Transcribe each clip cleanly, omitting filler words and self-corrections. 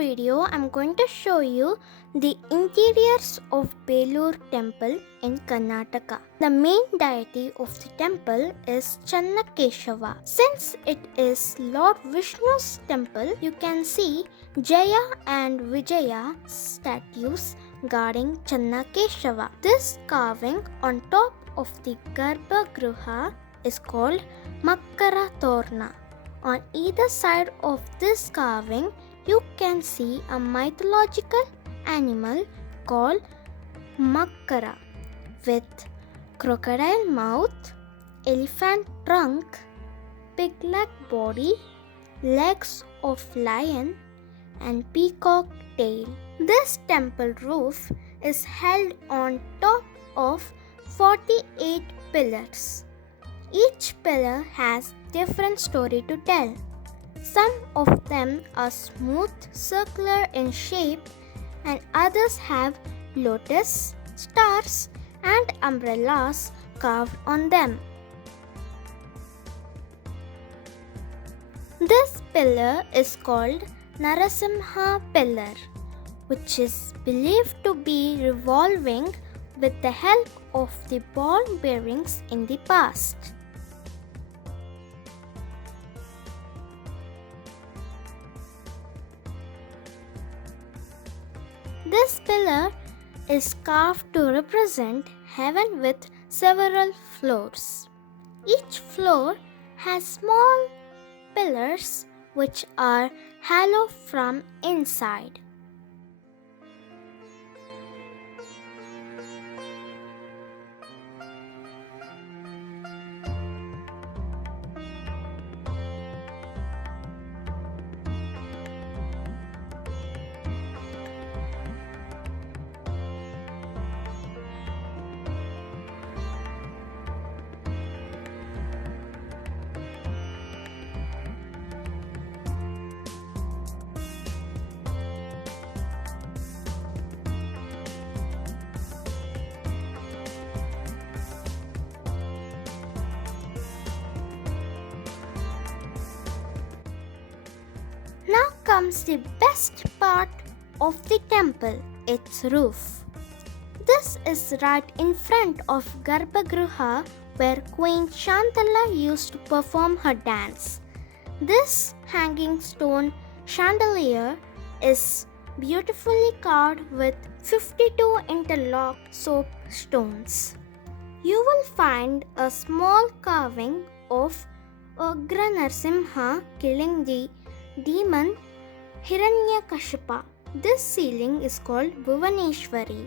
video, I'm going to show you the interiors of Belur Temple in Karnataka. The main deity of the temple is Chennakeshava. Since it is Lord Vishnu's temple, you can see Jaya and Vijaya statues guarding Chennakeshava. This carving on top of the Garbhagriha is called Makkara Torna. On either side of this carving, you can see a mythological animal called Makkara with crocodile mouth, elephant trunk, pig-like body, legs of lion, and peacock tail. This temple roof is held on top of 48 pillars. Each pillar has different story to tell. Some of them are smooth, circular in shape, and others have lotus, stars, and umbrellas carved on them. This pillar is called Narasimha Pillar, which is believed to be revolving with the help of the ball bearings in the past. This pillar is carved to represent heaven with several floors. Each floor has small pillars which are hollow from inside. Now comes the best part of the temple, its roof. This is right in front of Garbhagriha where Queen Shantala used to perform her dance. This hanging stone chandelier is beautifully carved with 52 interlocked soap stones. You will find a small carving of Ugra Narasimha killing the demon Hiranyakashipa. This ceiling is called Bhuvaneshwari.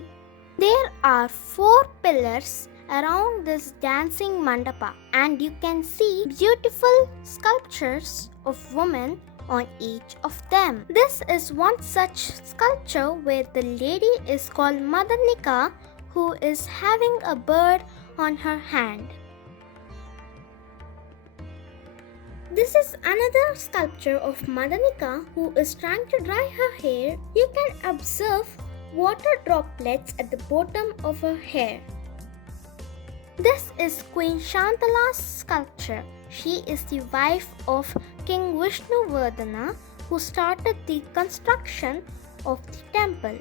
There are 4 pillars around this dancing mandapa, and you can see beautiful sculptures of women on each of them. This is one such sculpture where the lady is called Madanika, who is having a bird on her hand. This is another sculpture of Madanika who is trying to dry her hair. You can observe water droplets at the bottom of her hair. This is Queen Shantala's sculpture. She is the wife of King Vishnuvardhana who started the construction of the temple.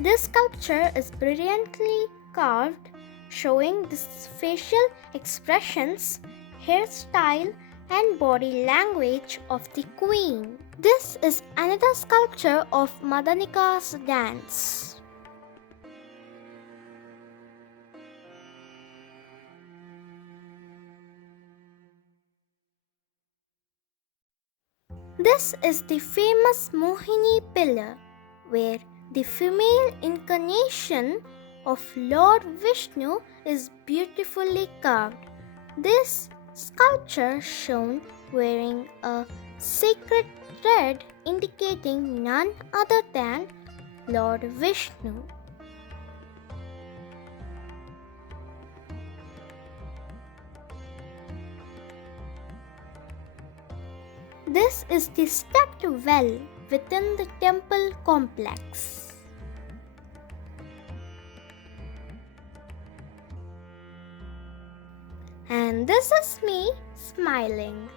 This sculpture is brilliantly carved, showing the facial expressions, hairstyle, and body language of the queen. This is another sculpture of Madanika's dance. This is the famous Mohini Pillar, where the female incarnation of Lord Vishnu is beautifully carved. This sculpture shown wearing a sacred thread indicating none other than Lord Vishnu. This is the stepped well within the temple complex. And this is me smiling.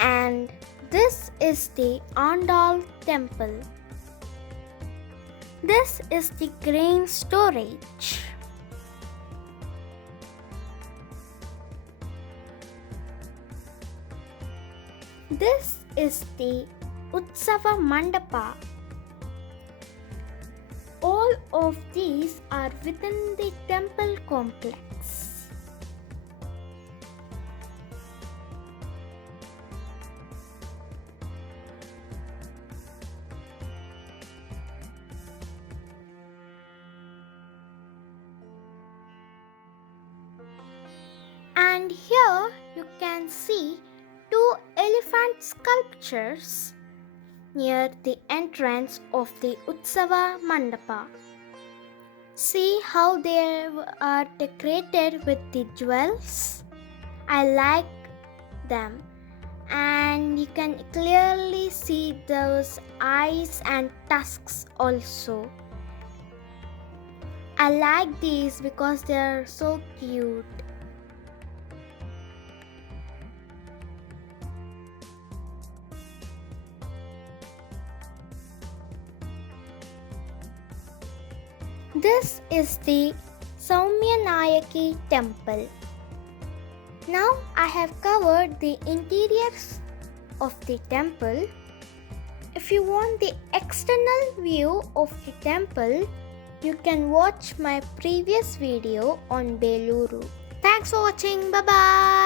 And this is the Andal Temple. This is the grain storage. This is the Utsava Mandapa. All of these are within the temple complex. And here you can see two elephant sculptures near the entrance of the Utsava Mandapa. See how they are decorated with the jewels? I like them. And you can clearly see those eyes and tusks also. I like these because they are so cute. This is the Saumanayaki Temple. Now I have covered the interiors of the temple. If you want the external view of the temple, you can watch my previous video on Beluru. Thanks for watching. Bye bye.